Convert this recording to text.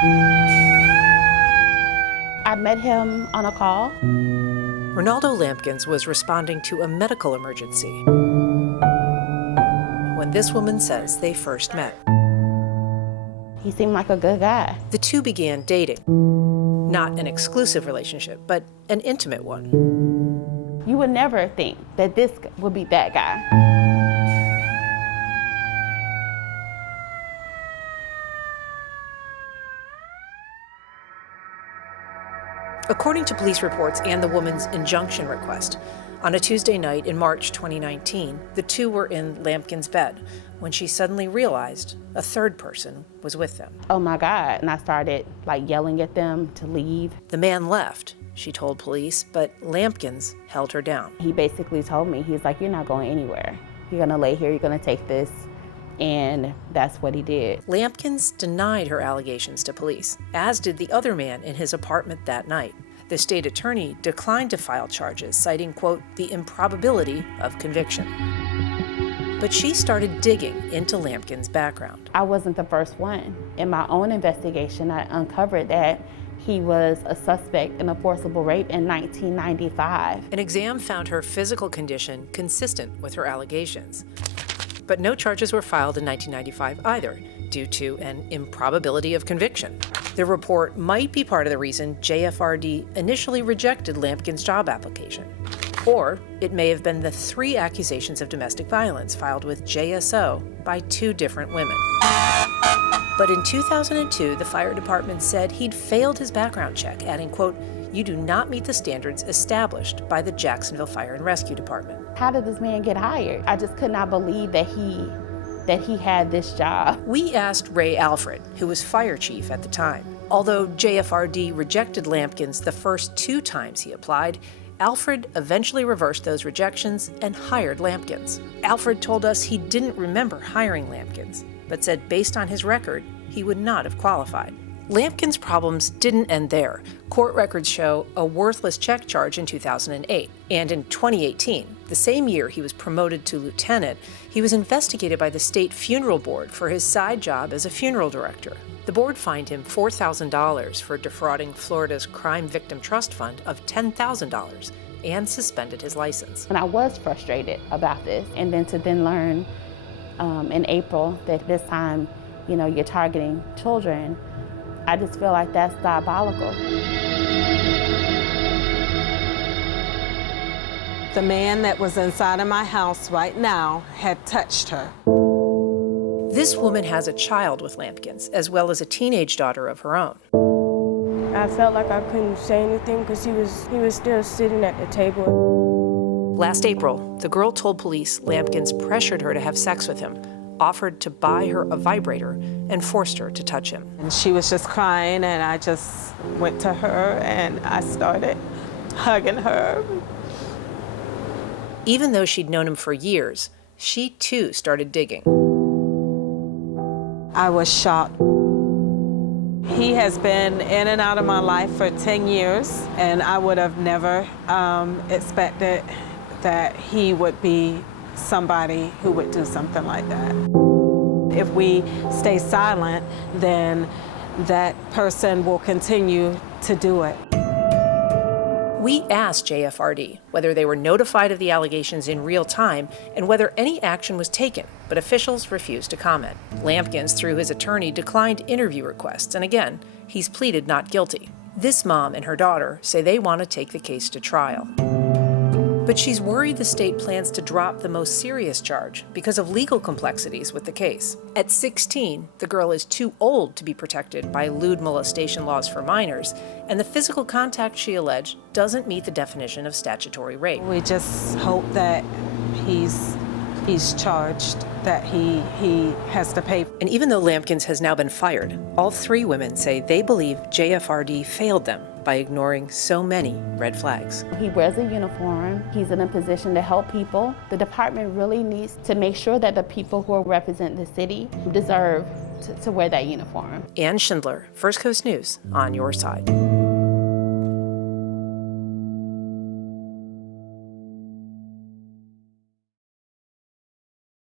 I met him on a call. Ronaldo Lampkins was responding to a medical emergency when this woman says they first met. He seemed like a good guy. The two began dating. Not an exclusive relationship, but an intimate one. You would never think that this would be that guy. According to police reports and the woman's injunction request, on a Tuesday night in March 2019, the two were in Lampkins' bed when she suddenly realized a third person was with them. Oh my God, and I started yelling at them to leave. The man left, she told police, but Lampkins held her down. He basically told me, he's like, you're not going anywhere. You're gonna lay here, you're gonna take this, and that's what he did. Lampkins denied her allegations to police, as did the other man in his apartment that night. The state attorney declined to file charges, citing, quote, the improbability of conviction. But she started digging into Lampkins' background. I wasn't the first one. In my own investigation, I uncovered that he was a suspect in a forcible rape in 1995. An exam found her physical condition consistent with her allegations. But no charges were filed in 1995 either, due to an improbability of conviction. The report might be part of the reason JFRD initially rejected Lampkins' job application. Or it may have been the 3 accusations of domestic violence filed with JSO by 2 different women. But in 2002, the fire department said he'd failed his background check, adding, quote, you do not meet the standards established by the Jacksonville Fire and Rescue Department. How did this man get hired? I just could not believe that he had this job. We asked Ray Alfred, who was fire chief at the time. Although JFRD rejected Lampkins the first 2 times he applied, Alfred eventually reversed those rejections and hired Lampkins. Alfred told us he didn't remember hiring Lampkins, but said based on his record, he would not have qualified. Lampkins' problems didn't end there. Court records show a worthless check charge in 2008. And in 2018, the same year he was promoted to lieutenant, he was investigated by the state funeral board for his side job as a funeral director. The board fined him $4,000 for defrauding Florida's Crime Victim Trust Fund of $10,000 and suspended his license. And I was frustrated about this. And then to learn in April that this time, you're targeting children, I just feel like that's diabolical. The man that was inside of my house right now had touched her. This woman has a child with Lampkins, as well as a teenage daughter of her own. I felt like I couldn't say anything because he was still sitting at the table. Last April, the girl told police Lampkins pressured her to have sex with him, offered to buy her a vibrator, and forced her to touch him. And she was just crying, and I just went to her and I started hugging her. Even though she'd known him for years, she too started digging. I was shocked. He has been in and out of my life for 10 years, and I would have never expected that he would be somebody who would do something like that. If we stay silent, then that person will continue to do it. We asked JFRD whether they were notified of the allegations in real time and whether any action was taken, but officials refused to comment. Lampkins, through his attorney, declined interview requests, and again, he's pleaded not guilty. This mom and her daughter say they want to take the case to trial. But she's worried the state plans to drop the most serious charge because of legal complexities with the case. At 16, the girl is too old to be protected by lewd molestation laws for minors, and the physical contact she alleged doesn't meet the definition of statutory rape. We just hope that he's charged, that he has to pay. And even though Lampkins has now been fired, all 3 women say they believe JFRD failed them by ignoring so many red flags. He wears a uniform. He's in a position to help people. The department really needs to make sure that the people who represent the city deserve to wear that uniform. Ann Schindler, First Coast News, on your side.